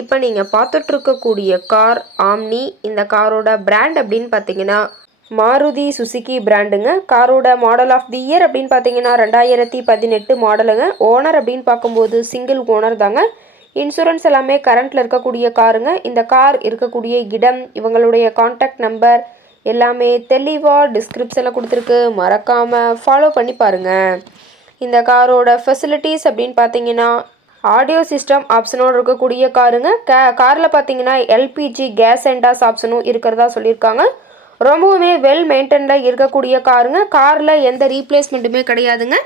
இப்போ நீங்கள் பார்த்துட்ருக்கக்கூடிய car omni இந்த காரோட பிராண்ட் அப்படின்னு பார்த்தீங்கன்னா மாருதி சுசுகி பிராண்டுங்க காரோட மாடல் ஆஃப் தி இயர் அப்படின்னு பார்த்தீங்கன்னா ரெண்டாயிரத்தி பதினெட்டு மாடலுங்க ஓனர் அப்படின்னு பார்க்கும்போது சிங்கிள் ஓனர் தாங்க. இன்சூரன்ஸ் எல்லாமே கரண்ட்டில் இருக்கக்கூடிய காருங்க. இந்த கார் இருக்கக்கூடிய இடம் இவங்களுடைய காண்டாக்ட் நம்பர் எல்லாமே தெளிவாக டிஸ்கிரிப்ஷனில் கொடுத்துருக்கு. மறக்காமல் ஃபாலோ பண்ணி பாருங்கள் இந்த காரோட ஃபெசிலிட்டிஸ் அப்படின்னு பார்த்தீங்கன்னா ஆடியோ சிஸ்டம் ஆப்ஷனோடு இருக்கக்கூடிய காருங்க. கே காரில் பார்த்தீங்கன்னா எல்பிஜி கேஸ் அண்டாஸ் ஆப்ஷனும் இருக்கிறதா சொல்லியிருக்காங்க. ரொம்பவுமே வெல் மெயின்டைனில் இருக்கக்கூடிய காருங்க. காரில் எந்த ரீப்ளேஸ்மெண்ட்டுமே கிடையாதுங்க.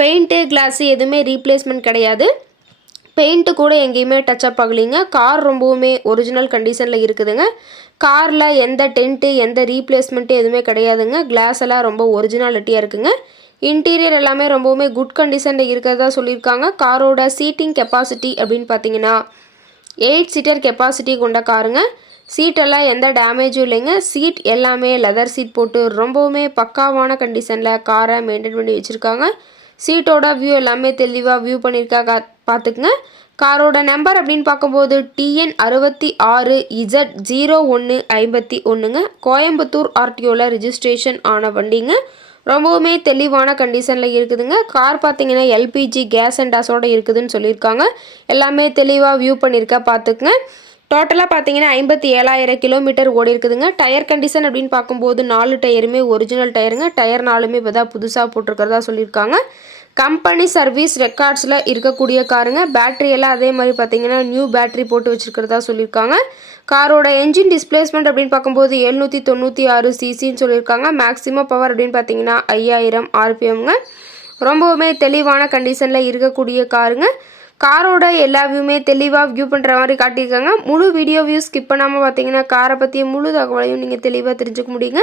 பெயிண்ட்டு கிளாஸு எதுவுமே ரீப்ளேஸ்மெண்ட் கிடையாது. பெயிண்ட்டு கூட எங்கேயுமே டச்சப் ஆகலைங்க. கார் ரொம்பவுமே ஒரிஜினல் கண்டிஷனில் இருக்குதுங்க. காரில் எந்த டென்ட்டு எந்த ரீப்ளேஸ்மெண்ட்டு எதுவுமே கிடையாதுங்க. கிளாஸ் எல்லாம் ரொம்ப ஒரிஜினாலிட்டியாக இருக்குங்க. இன்டீரியர் எல்லாமே ரொம்பவுமே குட் கண்டிஷனில் இருக்கிறதா சொல்லியிருக்காங்க. காரோட சீட்டிங் கெப்பாசிட்டி அப்படின்னு பார்த்தீங்கன்னா எயிட் சீட்டர் கெப்பாசிட்டி கொண்ட காருங்க சீட்டெல்லாம் எந்த டேமேஜும் இல்லைங்க. சீட் எல்லாமே லெதர் சீட் போட்டு ரொம்பவுமே பக்காவான கண்டிஷனில் காரை மெயின்டைன் பண்ணி வச்சுருக்காங்க. சீட்டோட வியூ எல்லாமே தெளிவாக வியூ பண்ணியிருக்கா பார்த்துக்குங்க. காரோட நம்பர் அப்படின்னு பார்க்கும்போது டிஎன் அறுபத்தி ஆறு இஜட் ஜீரோ ஒன்று ஐம்பத்தி ஒன்றுங்க கோயம்புத்தூர் ஆர்டிஓவில் ரிஜிஸ்ட்ரேஷன் ஆன வண்டிங்க. ரொம்பவுமே தெளிவான கண்டிஷனில் இருக்குதுங்க. கார் பார்த்தீங்கன்னா எல்பிஜி கேஸ் அண்ட் டாஸோட இருக்குதுன்னு சொல்லியிருக்காங்க. எல்லாமே தெளிவாக வியூ பண்ணியிருக்கா பார்த்துக்குங்க. டோட்டலாக பார்த்தீங்கன்னா ஐம்பத்தி ஏழாயிரம் கிலோமீட்டர் ஓடி இருக்குதுங்க. டயர் கண்டிஷன் அப்படின்னு பார்க்கும்போது நாலு டயருமே ஒரிஜினல் டயருங்க டயர் நாலுமே இப்போ தான் புதுசாக போட்டிருக்கிறதா சொல்லியிருக்காங்க. கம்பெனி சர்வீஸ் ரெக்கார்ட்ஸில் இருக்கக்கூடிய காருங்க. பேட்ரி எல்லாம் அதே மாதிரி பார்த்தீங்கன்னா நியூ பேட்ரி போட்டு வச்சுருக்கிறதா சொல்லியிருக்காங்க. காரோட என்ஜின் டிஸ்பிளேஸ்மெண்ட் அப்படின்னு பார்க்கும்போது எழுநூற்றி தொண்ணூற்றி ஆறு சிசின்னு சொல்லியிருக்காங்க. மேக்ஸிமம் பவர் அப்படின்னு பார்த்தீங்கன்னா ஐயாயிரம் ஆர்பிஎம்ங்க ரொம்பவுமே தெளிவான கண்டிஷனில் இருக்கக்கூடிய காருங்க. காரோட எல்லா வியூமே தெளிவாக வியூ பண்ணுற மாதிரி காட்டியிருக்காங்க. முழு வீடியோ வியூ ஸ்கிப் பண்ணாமல் பார்த்தீங்கன்னா காரை பற்றிய முழு தகவலையும் நீங்கள் தெளிவாக தெரிஞ்சுக்க முடியுங்க.